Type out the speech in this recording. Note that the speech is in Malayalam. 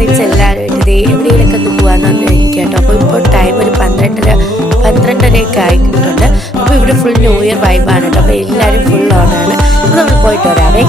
കസിൻസ് എല്ലാവരും ഇതേ എവിടെയെങ്കിലൊക്കെ ഒന്ന് പോകാമെന്നാണ് എനിക്ക് കേട്ടോ. അപ്പോൾ ഇപ്പോൾ ടൈം ഒരു 12:30 ആയിട്ടുണ്ട്. അപ്പോൾ ഇവിടെ ഫുൾ ന്യൂ ഇയർ വൈബാണ് കേട്ടോ. അപ്പോൾ എല്ലാവരും ഫുൾ ഓണാണ്. അപ്പോൾ നമ്മൾ പോയിട്ട് വരാവേ.